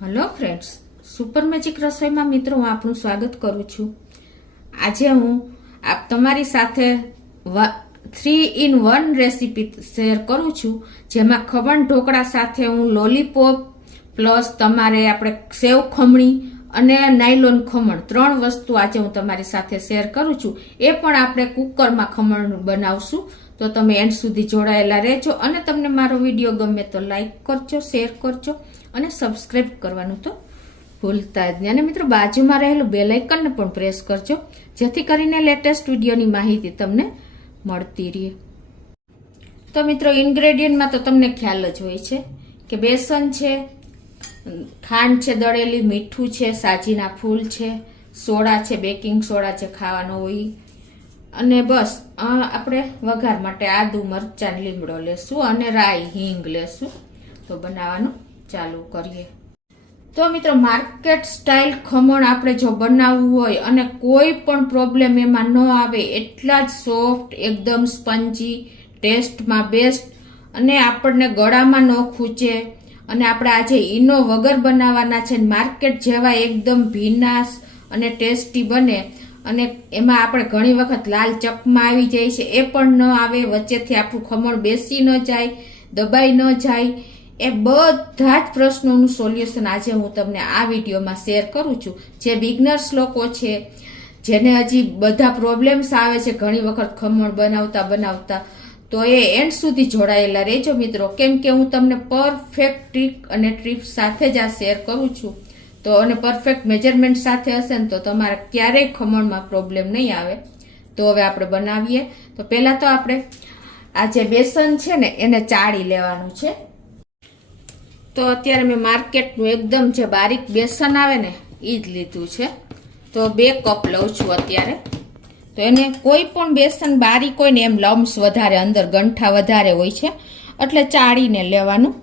Hello friends, super magic રસોઈમાં મિત્રો હું આપનું સ્વાગત કરું છું। આજે હું તમારી સાથે 3 in 1 રેસીપી શેર કરું છું, જેમાં ખમણ ઢોકળા સાથે હું લોલીપોપ પ્લસ તમારે આપણે સેવ ખમણી અને નાયલોન ખમણ 3 વસ્તુ આજે હું તમારી સાથે શેર કરું છું। એ પણ આપણે કુકરમાં ખમણ બનાવશું, તો તમે એન્ડ સુધી જોડાયેલા રહેજો અને તમને મારો વિડીયો ગમે તો લાઈક કરજો, શેર કરજો અને સબસ્ક્રાઇબ કરવાનું તો ભૂલતા જ નહીં। અને મિત્રો બાજુમાં રહેલું બેલ આઇકનને પણ પ્રેસ કરજો, જેથી કરીને લેટેસ્ટ વિડીયોની માહિતી તમને મળતી રહે। તો મિત્રો ઇન્ગ્રેડિયન્ટમાં તો તમને ખ્યાલ જ હોય છે કે બેસન છે, ખાંડ છે દળેલી, મીઠું છે, સાજીના ફૂલ છે, સોડા છે, બેકિંગ સોડા છે ખાવાનો હોય, અને બસ આપણે વઘાર માટે આદુ, મરચાં, લીમડો લેશું અને રાઈ, હિંગ લેશું। તો બનાવવાનું ચાલુ કરીએ। તો મિત્રો માર્કેટ સ્ટાઇલ ખમણ આપણે જો બનાવવું હોય અને કોઈ પણ પ્રોબ્લેમ એમાં ન આવે, એટલા જ સોફ્ટ, એકદમ સ્પંજી, ટેસ્ટમાં બેસ્ટ અને આપણને ગળામાં ન ખૂંચે, અને આપણે આજે ઈનો વગર બનાવવાના છે, માર્કેટ જેવા એકદમ ભીનાશ અને ટેસ્ટી બને। અને એમાં આપણે ઘણી વખત લાલ ચકમાં આવી જાય છે, એ પણ ન આવે, વચ્ચેથી આપણું ખમણ બેસી ન જાય, દબાઈ ન જાય, એ બધા જ પ્રશ્નોનું સોલ્યુશન આજે હું તમને આ વિડીયોમાં શેર કરું છું। જે બિગનર્સ લોકો છે, જેને હજી બધા પ્રોબ્લેમ્સ આવે છે ઘણી વખત ખમણ બનાવતા, તો એ એન્ડ સુધી જોડાયેલા રહેજો મિત્રો, કેમ કે હું તમને પરફેક્ટ ટ્રીક અને ટિપ્સ સાથે જ આ શેર કરું છું। તો અને પરફેક્ટ મેજરમેન્ટ સાથે હશે ને તો તમારે ક્યારેય ખમણમાં પ્રોબ્લેમ નહીં આવે। તો હવે આપણે બનાવીએ। તો પહેલા તો આપણે આ જે બેસન છે ને એને ચાળી લેવાનું છે। તો અત્યારે મેં માર્કેટનું એકદમ જે બારીક બેસન આવે ને એ જ લીધું છે। તો 2 કપ લઉં છું અત્યારે। તો એને કોઈ પણ બેસન બારીક હોય ને એમ લમ્સ વધારે, અંદર ગંઠા વધારે હોય છે, એટલે ચાળીને લેવાનું।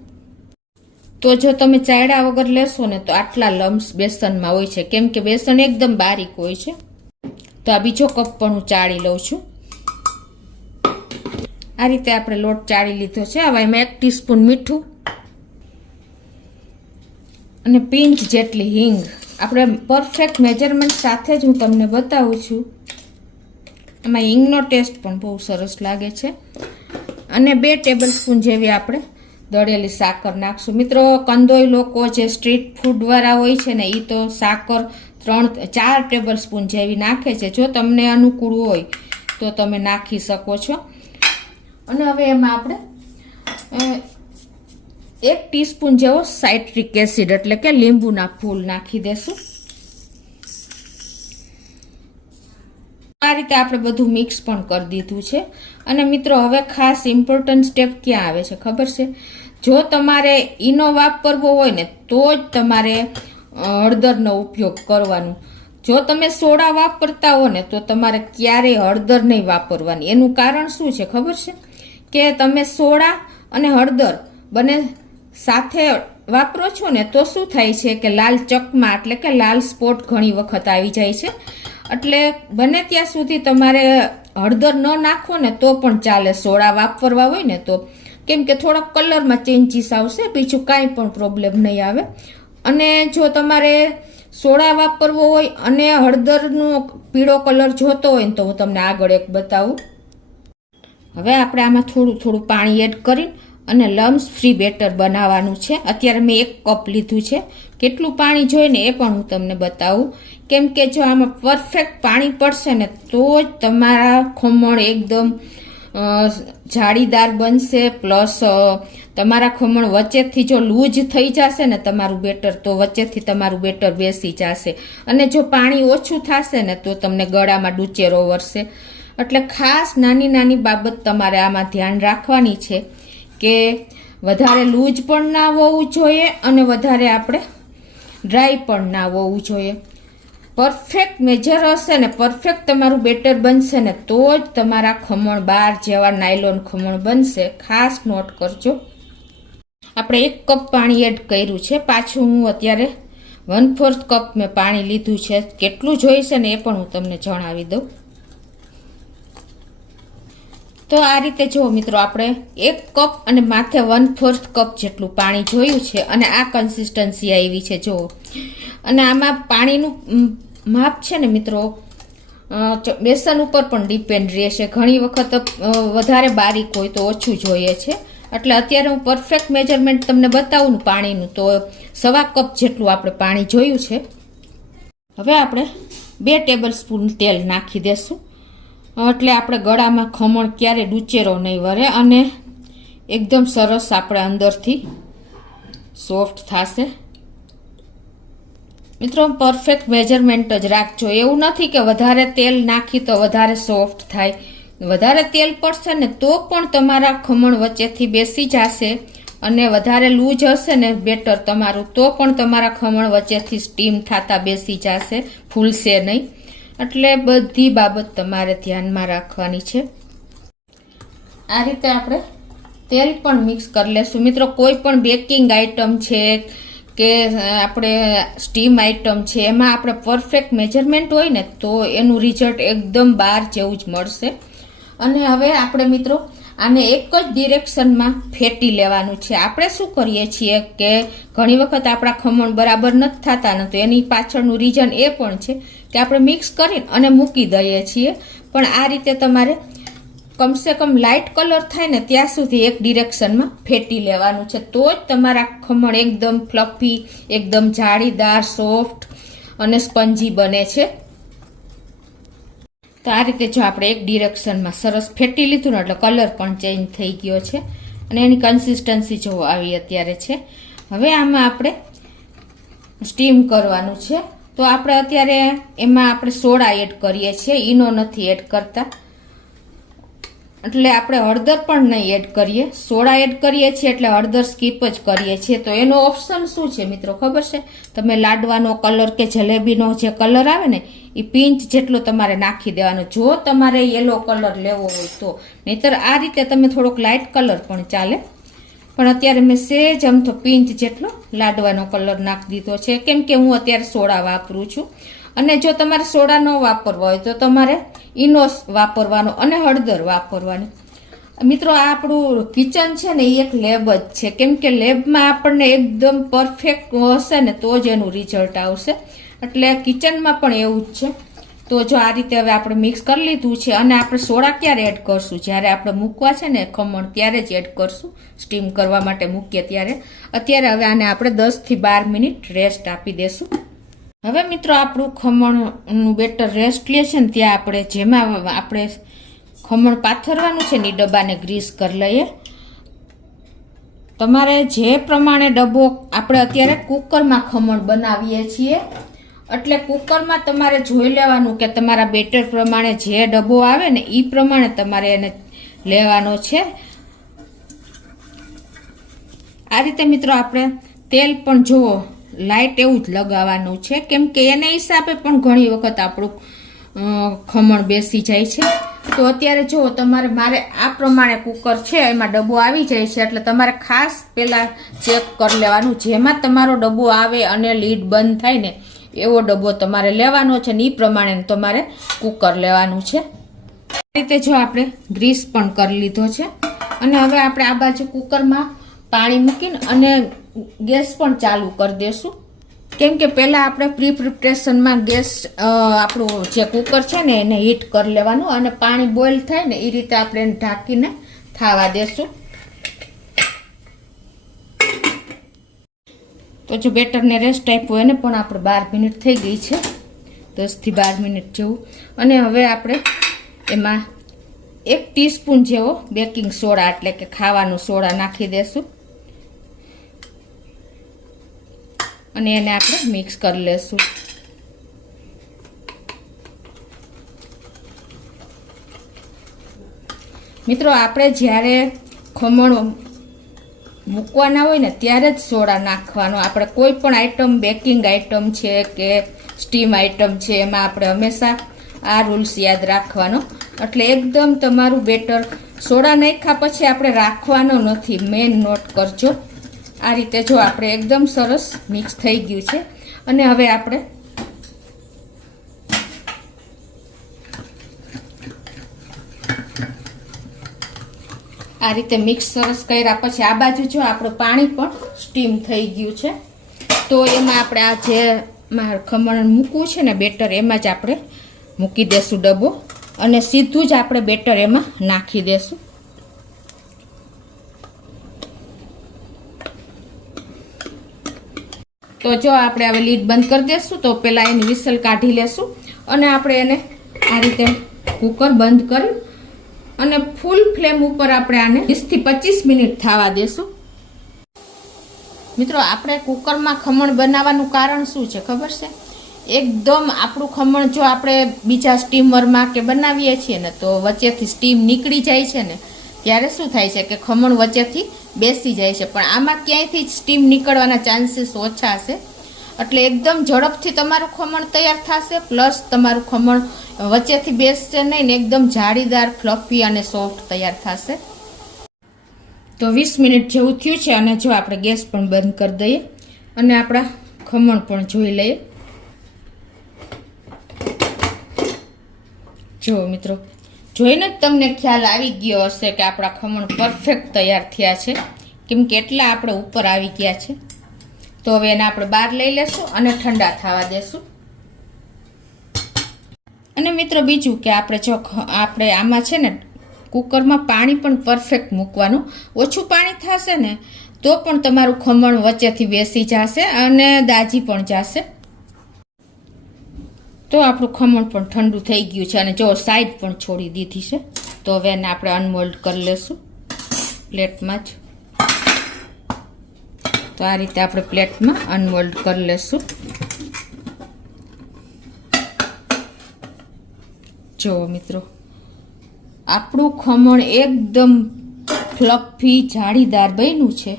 તો જો તમે ચાળ્યા વગર લેશો ને તો આટલા લમ્સ બેસનમાં હોય છે, કેમ કે બેસન એકદમ બારીક હોય છે। તો આ બીજો કપ પણ હું ચાળી લઉં છું। આ રીતે આપણે લોટ ચાળી લીધો છે। હવે એમાં 1 ટીસ્પૂન મીઠું અને પિંચ જેટલી હિંગ, આપણે પરફેક્ટ મેજરમેન્ટ સાથે જ હું તમને બતાવું છું। એમાં હિંગનો ટેસ્ટ પણ બહુ સરસ લાગે છે। અને 2 ટેબલ સ્પૂન જેવી આપણે દળેલી સાકર નાખશું। મિત્રો કંદોઈ લોકો જે સ્ટ્રીટ ફૂડ વાળા હોય છે ને, એ તો સાકર 3-4 ટેબલ સ્પૂન જેવી નાખે છે। જો તમને અનુકૂળ હોય તો તમે નાખી શકો છો। અને હવે એમાં આપણે 1 ટીસ્પૂન જેવો સાઇટ્રિક એસિડ એટલે કે લીંબુના ફૂલ નાખી દેશું। આ રીતે આપણે બધું મિક્સ પણ કરી દીધું છે। અને મિત્રો હવે ખાસ ઇમ્પોર્ટન્ટ સ્ટેપ ક્યાં આવે છે ખબર છે? જો તમારે ઈનો વાપરવો હોય ને તો જ તમારે હળદરનો ઉપયોગ કરવાનો। જો તમે સોડા વાપરતા હો ને તો તમારે ક્યારેય હળદર નહીં વાપરવાની। એનું કારણ શું છે ખબર છે? કે તમે સોડા અને હળદર બંને સાથે વાપરો છો ને તો શું થાય છે કે લાલ ચકમા એટલે કે લાલ સ્પોટ ઘણી વખત આવી જાય છે। એટલે બને ત્યાં સુધી તમારે હળદર ન નાખો ને તો પણ ચાલે, સોડા વાપરવા હોય ને તો, કેમ કે થોડાક કલરમાં ચેન્જીસ આવશે, બીજું કાંઈ પણ પ્રોબ્લેમ નહીં આવે। અને જો તમારે સોડા વાપરવો હોય અને હળદરનો પીળો કલર જોતો હોય ને તો હું તમને આગળ એક બતાવું। હવે આપણે આમાં થોડું પાણી એડ કરી અને લમ્સ ફ્રી બેટર બનાવવાનું છે। અત્યારે મેં 1 કપ લીધું છે। કેટલું પાણી જોઈએ ને એ પણ હું તમને બતાવું, કેમ કે જો આમાં પરફેક્ટ પાણી પડશે ને તો જ તમારા ખમણ એકદમ જાળીદાર બનશે, પ્લસ તમારા ખમણ વચ્ચેથી જો લૂઝ થઈ જશે ને તમારું બેટર, તો વચ્ચેથી તમારું બેટર બેસી જશે। અને જો પાણી ઓછું થશે ને તો તમને ગળામાં ડૂચેરો વરસે। એટલે ખાસ નાની બાબત તમારે આમાં ધ્યાન રાખવાની છે કે વધારે લૂઝ પણ ના હોવું જોઈએ અને વધારે આપણે ડ્રાય પણ ના હોવું જોઈએ। પરફેક્ટ મેજર હશે ને, પરફેક્ટ તમારું બેટર બનશે ને તો જ તમારા ખમણ બાર જેવા નાયલોન ખમણ બનશે। ખાસ નોટ કરજો। આપણે 1 કપ પાણી એડ કર્યું છે, પાછું હું અત્યારે 1/4 કપ મેં પાણી લીધું છે। કેટલું જોઈશે ને એ પણ હું તમને જણાવી દઉં। તો તો આ રીતે જુઓ મિત્રો, આપણે 1 કપ અને માથે 1/4 કપ જેટલું પાણી જોયું છે અને આ કન્સિસ્ટન્સી આવી છે જુઓ. અને આમાં પાણીનું માપ છે ને મિત્રો બેસન ઉપર પણ ડિપેન્ડ રહેશે. ઘણી વખત વધારે બારીક હોય તો ઓછું જોઈએ છે. એટલે અત્યારે હું પરફેક્ટ મેજરમેન્ટ તમને બતાવું પાણીનું, તો 1/4 કપ જેટલું આપણે પાણી જોયું છે. હવે આપણે 2 ટેબલ સ્પૂન તેલ નાખી દેશું, એટલે આપણે ગળામાં ખમણ ક્યારે ડૂચેરો નહીં વરે અને એકદમ સરસ આપણે અંદરથી સોફ્ટ થશે. મિત્રો પરફેક્ટ મેજરમેન્ટ જ રાખજો. એવું નથી કે વધારે તેલ નાખી તો વધારે સોફ્ટ થાય. વધારે તેલ પડશે ને તો પણ તમારા ખમણ વચ્ચેથી બેસી જશે, અને વધારે લૂઝ હશે ને બેટર તમારું તો પણ તમારા ખમણ વચ્ચેથી સ્ટીમ થતા બેસી જશે, ફૂલશે નહીં. એટલે બધી બાબત તમારે ધ્યાનમાં રાખવાની છે. આ રીતે આપણે તેલ પણ મિક્સ કરી લેશું. મિત્રો કોઈ પણ બેકિંગ આઈટમ છે કે આપણે સ્ટીમ આઈટમ છે, એમાં આપણે પરફેક્ટ મેજરમેન્ટ હોય ને તો એનું રિઝલ્ટ એકદમ બહાર જેવું જ મળશે. અને હવે આપણે મિત્રો આને એક જ ડિરેક્શનમાં ફેટી લેવાનું છે. આપણે શું કરીએ છીએ કે ઘણી વખત આપણા ખમણ બરાબર નથી થતા ને, તો એની પાછળનું રીઝન એ પણ છે કે આપણે મિક્સ કરીને અને મૂકી દઈએ છીએ. પણ આ રીતે તમારે કમસે કમ લાઇટ કલર થાય ને ત્યાં સુધી એક ડિરેક્શનમાં ફેટી લેવાનું છે, તો જ તમારા ખમણ એકદમ ફ્લફી, એકદમ જાળીદાર, સોફ્ટ અને સ્પંજી બને છે. તો આ રીતે જો આપણે એક ડિરેક્શનમાં સરસ ફેટી લીધું ને એટલે કલર પણ ચેન્જ થઈ ગયો છે અને એની કન્સિસ્ટન્સી જો આવી અત્યારે છે. હવે આમાં આપણે સ્ટીમ કરવાનું છે. તો આપણે અત્યારે એમાં આપણે સોડા એડ કરીએ છીએ, ઈનો નથી એડ કરતા. એટલે આપણે હળદર પણ નહીં એડ કરીએ, સોડા એડ કરીએ છીએ એટલે હળદર સ્કીપ જ કરીએ છીએ. તો એનો ઓપ્શન શું છે મિત્રો ખબર છે? તમે લાડવાનો કલર કે જલેબીનો જે કલર આવે ને એ પિંચ જેટલો તમારે નાખી દેવાનો, જો તમારે યલો કલર લેવો હોય તો. નહીતર આ રીતે તમે થોડોક લાઇટ કલર પણ ચાલે. પણ અત્યારે મેં સેજ અમથો પિંચ જેટલો લાડવાનો કલર નાખી દીધો છે, કેમ કે હું અત્યારે સોડા વાપરું છું. અને જો તમારે સોડા ન વાપરવા હોય તો તમારે ઈનો વાપરવાનો અને હળદર વાપરવાની. મિત્રો આ આપણું કિચન છે ને એ એક લેબ જ છે, કેમ કે લેબમાં આપણને એકદમ પરફેક્ટ હશે ને તો જ એનું રિઝલ્ટ આવશે. એટલે કિચનમાં પણ એવું જ છે. તો જો આ રીતે હવે આપણે મિક્સ કરી લીધું છે. અને આપણે સોડા ક્યારે એડ કરશું? જ્યારે આપણે મૂકવા છે ને ખમણ ત્યારે જ એડ કરશું, સ્ટીમ કરવા માટે મૂકીએ ત્યારે. અત્યારે હવે આને આપણે 10 થી 12 મિનિટ રેસ્ટ આપી દેશું. હવે મિત્રો આપણું ખમણનું બેટર રેસ્ટ લે છે ને ત્યાં આપણે જેમાં આપણે ખમણ પાથરવાનું છે ને એ ડબ્બાને ગ્રીસ કરી લઈએ. તમારે જે પ્રમાણે ડબ્બો, આપણે અત્યારે કુકરમાં ખમણ બનાવીએ છીએ એટલે કુકરમાં તમારે જોઈ લેવાનું કે તમારા બેટર પ્રમાણે જે ડબ્બો આવે ને એ પ્રમાણે તમારે એને લેવાનો છે. આ રીતે મિત્રો આપણે તેલ પણ જુઓ લાઇટ એવું જ લગાવવાનું છે, કેમ કે એને હિસાબે પણ ઘણી વખત આપણું ખમણ બેસી જાય છે. તો અત્યારે જુઓ તમારે, મારે આ પ્રમાણે કુકર છે એમાં ડબ્બો આવી જાય છે, એટલે તમારે ખાસ પહેલાં ચેક કરી લેવાનું જેમાં તમારો ડબ્બો આવે અને લીડ બંધ થાય ને એવો ડબ્બો તમારે લેવાનો છે ને એ પ્રમાણે તમારે કુકર લેવાનું છે. આ રીતે જો આપણે ગ્રીસ પણ કરી લીધો છે. અને હવે આપણે આ બાજુ કુકરમાં પાણી મૂકીને અને ગેસ પણ ચાલુ કરી દેશું, કેમ કે પહેલાં આપણે પ્રિપરેશનમાં ગેસ આપણું જે કુકર છે ને એને હીટ કરી લેવાનું અને પાણી બોઇલ થાય ને એ રીતે આપણે એને ઢાંકીને થવા દેશું. તો જો બેટરને રેસ્ટ આપ્યો એને પણ આપણે 12 મિનિટ થઈ ગઈ છે, 10 થી 12 મિનિટ જેવું. અને હવે આપણે એમાં 1 ટીસ્પૂન જેવો બેકિંગ સોડા એટલે કે ખાવાનું સોડા નાખી દેશું અને એને આપણે મિક્સ કરી લેશું. મિત્રો આપણે જ્યારે ખમણ મૂકવાના હોય ને ત્યારે જ સોડા નાખવાનો. આપણે કોઈ પણ આઈટમ, બેકિંગ આઈટમ છે કે સ્ટીમ આઈટમ છે, એમાં આપણે હંમેશા આ રૂલ્સ યાદ રાખવાનો. એટલે એકદમ તમારું બેટર સોડા નાખ્યા પછી આપણે રાખવાનો નથી, મેન નોટ કરજો. આ રીતે જો આપણે એકદમ સરસ મિક્સ થઈ ગયું છે. અને હવે આપણે આ રીતે મિક્સ સરસ કર્યા પછી આ બાજુ જો આપણું પાણી પણ સ્ટીમ થઈ ગયું છે. તો એમાં આપણે આ જે ખમણ મૂકવું છે ને બેટર, એમાં જ આપણે મૂકી દેશું ડબ્બો અને સીધું જ આપણે બેટર એમાં નાખી દેશું. તો જો આપણે હવે લીડ બંધ કરી દેશું. તો પહેલાં એની વિસલ કાઢી લેશું અને આપણે એને આ રીતે કુકર બંધ કરી અને ફૂલ ફ્લેમ ઉપર આપણે આને 20 થી 25 મિનિટ થવા દેશું. મિત્રો, આપણે કુકરમાં ખમણ બનાવવાનું કારણ શું છે ખબર છે? એકદમ આપણું ખમણ જો આપણે બીજા સ્ટીમરમાં કે બનાવીએ છીએ ને તો વચ્ચેથી સ્ટીમ નીકળી જાય છે ને ત્યારે શું થાય છે કે ખમણ વચ્ચેથી બેસી જાય છે, પણ આમાં ક્યાંયથી સ્ટીમ નીકળવાના ચાન્સીસ ઓછા છે. એટલે એકદમ ઝડપથી તમારું ખમણ તૈયાર થશે, પ્લસ તમારું ખમણ વચ્ચેથી બેસશે નહીં ને એકદમ જાળીદાર, ફ્લફી અને સોફ્ટ તૈયાર થશે. તો 20 મિનિટ જેવું થયું છે અને જો આપણે ગેસ પણ બંધ કરી દઈએ અને આપણા ખમણ પણ જોઈ લઈએ. જો મિત્રો, જોઈને જ તમને ખ્યાલ આવી ગયો હશે કે આપણા ખમણ પરફેક્ટ તૈયાર થયા છે, કેમ કે એટલા આપણે ઉપર આવી ગયા છે. તો હવે એને આપણે બહાર લઈ લેશું અને ઠંડા થવા દેશું. અને મિત્રો બીજું કે આપણે આમાં છે ને કુકરમાં પાણી પણ પરફેક્ટ મૂકવાનું. ઓછું પાણી થશે ને તો પણ તમારું ખમણ વચ્ચેથી બેસી જશે અને દાજી પણ જશે. તો આપણું ખમણ પણ ઠંડુ થઈ ગયું છે અને જો સાઈડ પણ છોડી દીધી છે. તો હવે એને આપણે અનમોલ્ડ કરી લેશું પ્લેટમાં જ. તો આ રીતે આપણે પ્લેટમાં અનમોલ્ડ કરી લેશું. જો મિત્રો, આપણું ખમણ એકદમ ફ્લફી જાળીદાર બન્યું છે.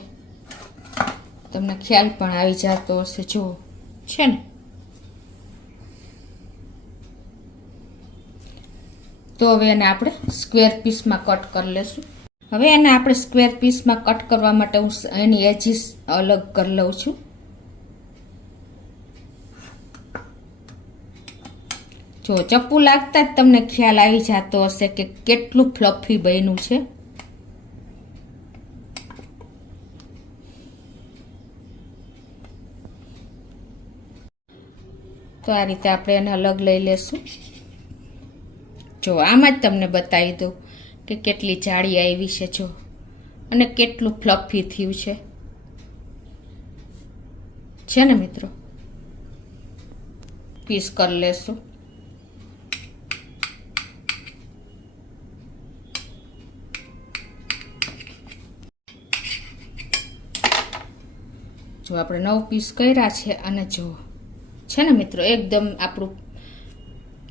તમને ખ્યાલ પણ આવી જતો હશે. જો છે ને. તો હવે એને આપણે સ્ક્વેર પીસમાં કટ કરી લેશું. હવે એને આપણે સ્ક્વેર પીસમાં કટ કરવા માટે હું એની એજીસ અલગ કરી લઉં છું. જો ચપ્પુ લાગતા જ તમને ખ્યાલ આવી જતો હશે કે કેટલું ફ્લફી બન્યું છે. તો આ રીતે આપણે એને અલગ લઈ લેશું. જો આમાં જ તમને બતાવી દઉં કે કેટલી જાળી આવી છે જો, અને કેટલું ફ્લફી થયું છે ને મિત્રો. પીસ કરી લેશું. જો આપણે 9 પીસ કર્યા છે અને જો છે ને મિત્રો એકદમ આપણું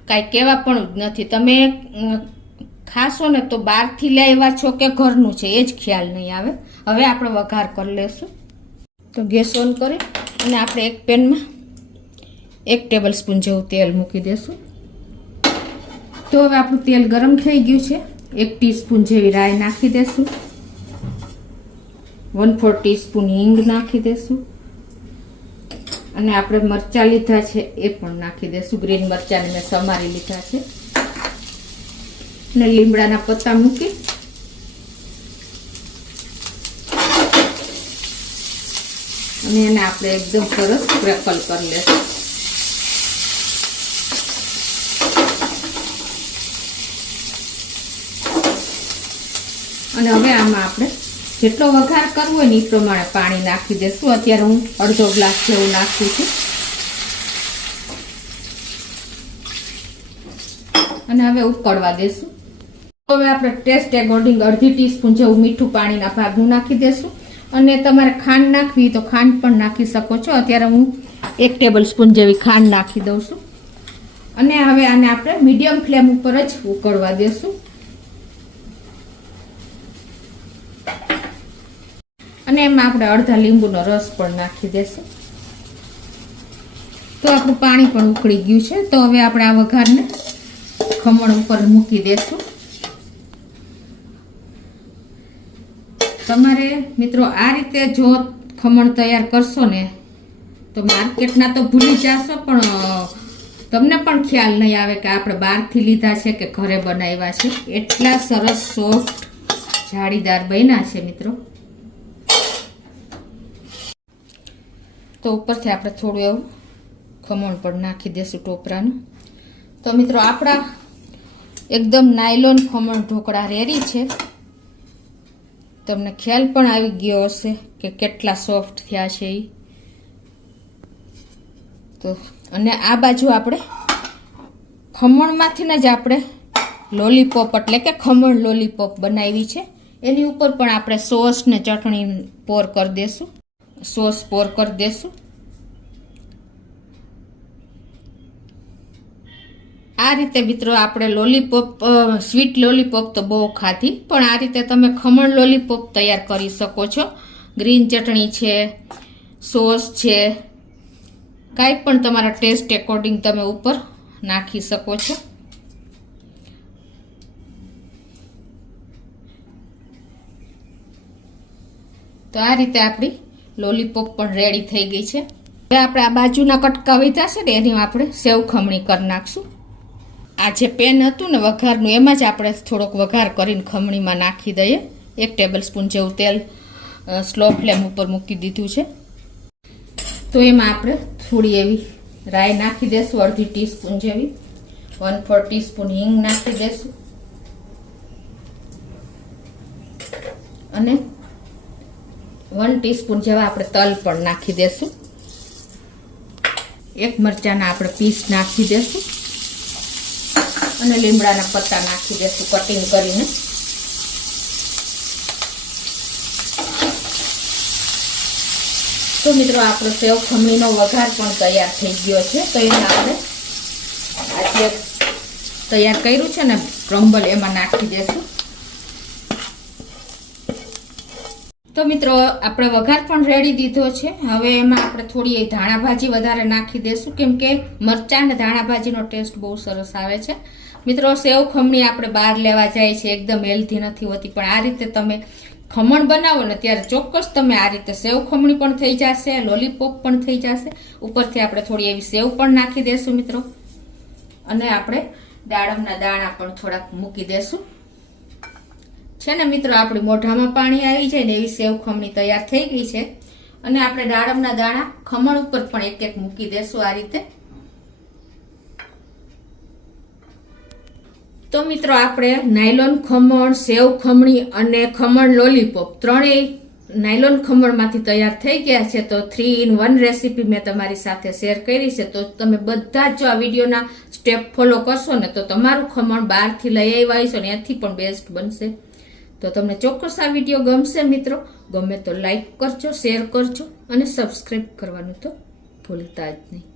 કાંઈ કહેવા પણ જ નથી. તમે ખાશો ને તો બહારથી લાવ્યા છો કે ઘરનું છે એ જ ખ્યાલ નહીં આવે. હવે આપણે વઘાર કરી લેશું. તો ગેસ ઓન કરી અને આપણે એક પેનમાં 1 ટેબલ સ્પૂન જેવું તેલ મૂકી દેશું. તો હવે આપણું તેલ ગરમ થઈ ગયું છે. 1 ટીસ્પૂન જેવી રાઈ નાખી દેશું. 1/4 ટીસ્પૂન હિંગ નાખી દેશું અને આપણે મરચાં લીધા છે એ પણ નાખી દેશું. ગ્રીન મરચાંને મેં સમારી લીધા છે અને લીમડાના પત્તા મૂકી અને એને આપણે એકદમ સરસ ક્રેકલ કરી લેશું. અને હવે આમાં આપણે જેટલો વઘાર કરવો હોય ને એ પ્રમાણે પાણી નાખી દેશું. અત્યારે હું અડધો ગ્લાસ જેવું નાખું છું અને હવે ઉકળવા દેશું. હવે આપણે ટેસ્ટ એકોર્ડિંગ અડધી ટીસ્પૂન જેવું મીઠું પાણીના ભાગનું નાખી દેશું અને તમારે ખાંડ નાખવી તો ખાંડ પણ નાખી શકો છો. અત્યારે હું 1 ટેબલ સ્પૂન જેવી ખાંડ નાખી દઉં છું અને હવે આને આપણે મીડિયમ ફ્લેમ ઉપર જ ઉકળવા દેશું. અને એમાં આપણે અડધા લીંબુનો રસ પણ નાખી દેશું. તો આપણું પાણી પણ ઉકળી ગયું છે. તો હવે આપણે આ વઘારને ખમણ ઉપર મૂકી દેશું. તમારે મિત્રો આ રીતે જો ખમણ તૈયાર કરશો ને તો માર્કેટના તો ભૂલી જશો, પણ તમને પણ ખ્યાલ નહીં આવે કે આપણે બહારથી લીધા છે કે ઘરે બનાવ્યા છે. એટલા સરસ સોફ્ટ જાળીદાર બન્યા છે મિત્રો. તો ઉપરથી આપણે થોડું એવું ખમણ પણ નાખી દેશું ટોપરાનું. તો મિત્રો આપણા એકદમ નાયલોન ખમણ ઢોકળા રેડી છે. તમને ખ્યાલ પણ આવી ગયો હશે કે કેટલા સોફ્ટ થયા છે એ. તો અને આ બાજુ આપણે ખમણમાંથી જ આપણે લોલીપોપ એટલે કે ખમણ લોલીપોપ બનાવી છે. એની ઉપર પણ આપણે સોસ ને ચટણી પોર કરી દેશું, સોસ પોર કરી દેશું. આ રીતે મિત્રો આપણે લોલીપોપ, સ્વીટ લોલીપોપ તો બહુ ખાધી, પણ આ રીતે તમે ખમણ લોલીપોપ તૈયાર કરી શકો છો. ગ્રીન ચટણી છે, સોસ છે, કાંઈ પણ તમારા ટેસ્ટ એકોર્ડિંગ તમે ઉપર નાખી શકો છો. તો આ રીતે આપણી લોલીપોપ પણ રેડી થઈ ગઈ છે. હવે આપણે આ બાજુના કટકા વધ્યા છે ને એની આપણે સેવ ખમણી કરી નાખશું. આ જે પેન હતું ને વઘારનું, એમાં જ આપણે થોડોક વઘાર કરીને ખમણીમાં નાખી દઈએ. 1 ટેબલ સ્પૂન જેવું તેલ સ્લો ફ્લેમ ઉપર મૂકી દીધું છે. તો એમાં આપણે થોડી એવી રાઈ નાખી દેશું, અડધી ટીસ્પૂન જેવી. 1/4 ટીસ્પૂન હિંગ નાખી દેશું અને 1 ટીસ્પૂન જેવા આપણે તલ પણ નાખી દેશું. 1 મરચાના આપણે પીસ નાખી દેશું અને લીમડાના પત્તા નાખી દેશું કટિંગ કરીને. તો મિત્રો આપણો સેવ ખમણીનો વઘાર પણ તૈયાર થઈ ગયો છે. તો એને આપણે આ જે તૈયાર કર્યું છે ને ક્રમ્બલ, એમાં નાખી દેશું. તો મિત્રો આપણે વઘાર પણ રેડી દીધો છે. હવે એમાં આપણે થોડી ધાણા ભાજી વધારે નાખી દેશું, કેમ કે મરચાં અને ધાણા ભાજીનો ટેસ્ટ બહુ સરસ આવે છે. મિત્રો સેવ ખમણી આપણે બહાર લેવા જાય છે, એકદમ હેલ્ધી નથી હોતી, પણ આ રીતે તમે ખમણ બનાવો ને ત્યારે ચોક્કસ તમે આ રીતે સેવ ખમણી પણ થઈ જશે, લોલીપોપ પણ થઈ જશે. ઉપરથી આપણે થોડી એવી સેવ પણ નાખી દેશું મિત્રો. અને આપણે દાડમના દાણા પણ થોડાક મૂકી દેશું. છે ને મિત્રો આપણી મોઢામાં પાણી આવી જાય ને એવી સેવ ખમણી તૈયાર થઈ ગઈ છે. અને આપણે દાડમના દાણા ખમણ ઉપર પણ એક એક મૂકી દેશું આ રીતે. તો મિત્રો આપણે નાયલોન ખમણ, સેવ ખમણી અને ખમણ લોલીપોપ ત્રણેય નાયલોન ખમણમાંથી તૈયાર થઈ ગયા છે. તો 3 in 1 રેસીપી મેં તમારી સાથે શેર કરી છે. તો તમે બધા જ જો આ વિડીયોના સ્ટેપ ફોલો કરશો ને તો તમારું ખમણ બહારથી લઈ આવ્યા હશો ને એથી પણ બેસ્ટ બનશે. તો તમને ચોક્કસ આ વિડીયો ગમશે મિત્રો. ગમે તો લાઈક કરજો, શેર કરજો અને સબસ્ક્રાઈબ કરવાનું તો ભૂલતા જ નહીં.